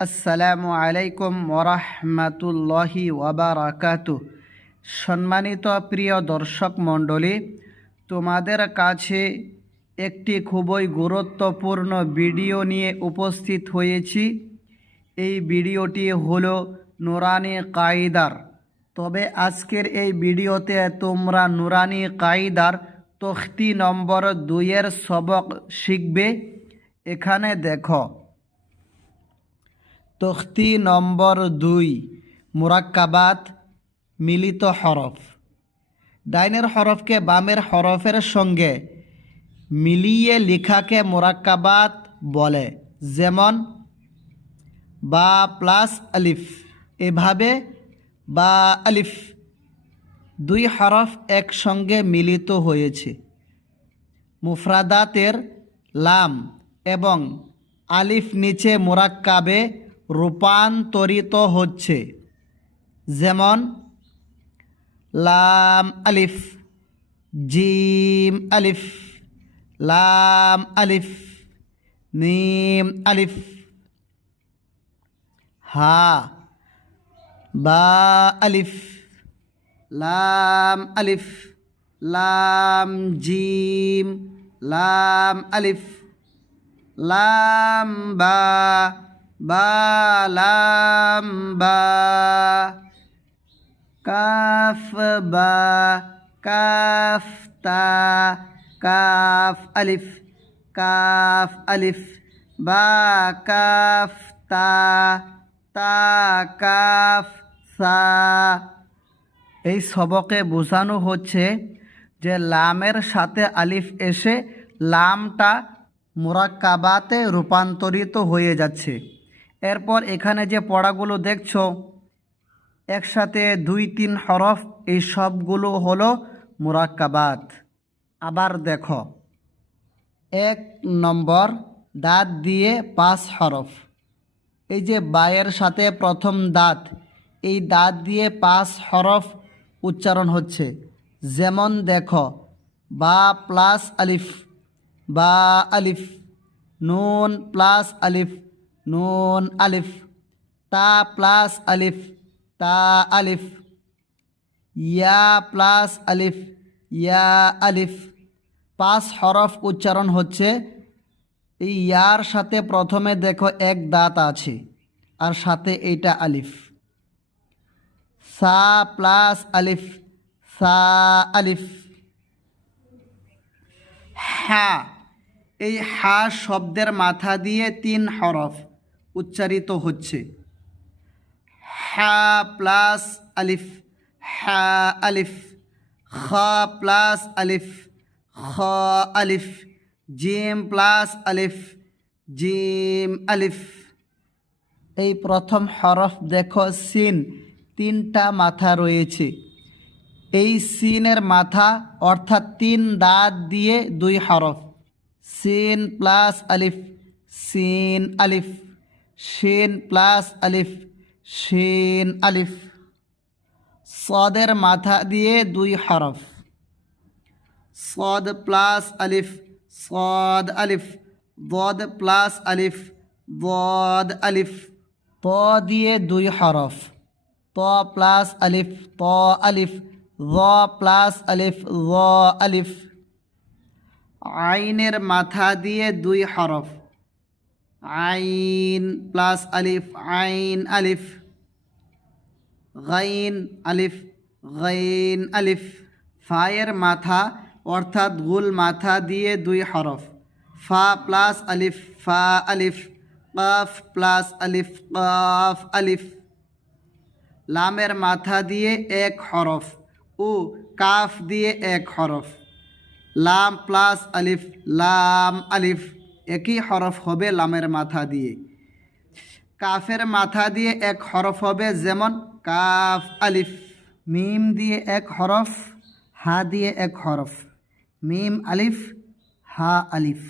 আসসালামু আলাইকুম ওরহমাতুল্লাহি ওয়াবারাকাতুহ। সম্মানিত প্রিয় দর্শক মণ্ডলী, তোমাদের কাছে একটি খুবই গুরুত্বপূর্ণ ভিডিও নিয়ে উপস্থিত হয়েছি। এই ভিডিওটি হলো নুরানি কায়দার। তবে আজকের এই ভিডিওতে তোমরা নুরানি কায়দার তখতি নম্বর 2-এর সবক শিখবে। এখানে দেখো, তখতি নম্বর 2, মুরাক্কাবাত, মিলিত হরফ। ডাইনের হরফকে বামের হরফের সঙ্গে মিলিয়ে লেখাকে মুরাক্কাবাত বলে। যেমন বা প্লাস আলিফ, এভাবে বা আলিফ 2 হরফ একসঙ্গে মিলিত হয়েছে। মুফরাদাতের লাম এবং আলিফ নিচে মুরাক্কাবে রূপান্তরিত হচ্ছে। যেমন লাম আলিফ, জিম আলিফ, লাম আলিফ, মিম আলিফ, হা, বা আলিফ, লাম আলিফ, লাম জিম, লাম আলিফ, লাম বা, বা লাম বা, কাফ বা, কাফ তা, কাফ আলিফ, কাফ আলিফ, বা কাফ তা, তা কাফ সা। এই সবকে বোঝানো হচ্ছে যে লামের সাথে আলিফ এসে লামটা মুরাক্কাবাতে রূপান্তরিত হয়ে যাচ্ছে। এরপর এখানে যে পড়াগুলো দেখছো একসাথে 2-3 হরফ, এই সবগুলো হলো মুরাক্কাবাত। আবার দেখো, 1 নম্বর দাঁত দিয়ে 5 হরফ। এই যে বায়ের সাথে প্রথম দাঁত, এই দাঁত দিয়ে 5 হরফ উচ্চারণ হচ্ছে। যেমন দেখো, বা প্লাস আলিফ, বা আলিফ, নুন প্লাস আলিফ, নুন আলিফ, তা প্লাস আলিফ, তা আলিফ, ইয়া প্লাস আলিফ, ইয়া আলিফ। 5 হরফ উচ্চারণ হচ্ছে। এই ইয়ার সাথে প্রথমে দেখো 1 দাঁত আছে, আর সাথে এইটা আলিফ। সা প্লাস আলিফ, সা আলিফ। হা, এই হা শব্দের মাথা দিয়ে 3 হরফ উচ্চারিত হচ্ছে। হা প্লাস আলিফ, হা আলিফ, খ প্লাস আলিফ, খ আলিফ, জিম প্লাস আলিফ, জিম আলিফ। এই প্রথম হরফ দেখো সিন, 3টা মাথা রয়েছে। এই সিনের মাথা অর্থাৎ 3 দাঁত দিয়ে 2 হরফ। সিন প্লাস আলিফ, সিন আলিফ, শিন প্লাস আলিফ, শিন আলিফ। সদের মাথা দিয়ে 2 হরফ। সদ প্লাস আলিফ, সদ আলিফ, দদ প্লাস আলিফ, দদ আলিফ। ত দিয়ে 2 হরফ। ত প্লাস আলিফ, ত আলিফ, র প্লাস আলিফ, র আলিফ। আইনের মাথা দিয়ে 2 হরফ। আইন প্লাস আলিফ, আইন আলিফ, গাইন আলিফ, গাইন আলিফ। ফায়ের মাথা অর্থাৎ গুল মাথা দিয়ে 2 হরফ। ফা প্লাস আলিফ, ফা আলিফ, কাফ প্লাস আলিফ, কাফ আলিফ। লামের মাথা দিয়ে 1 হরফ ও কাফ দিয়ে 1 হরফ। লাম প্লাস আলিফ, লাম আলিফ, একই হরফ হবে লামের মাথা দিয়ে। কাফের মাথা দিয়ে 1 হরফ হবে, যেমন কাফ আলিফ। মিম দিয়ে 1 হরফ, হা দিয়ে 1 হরফ। মিম আলিফ, হা আলিফ।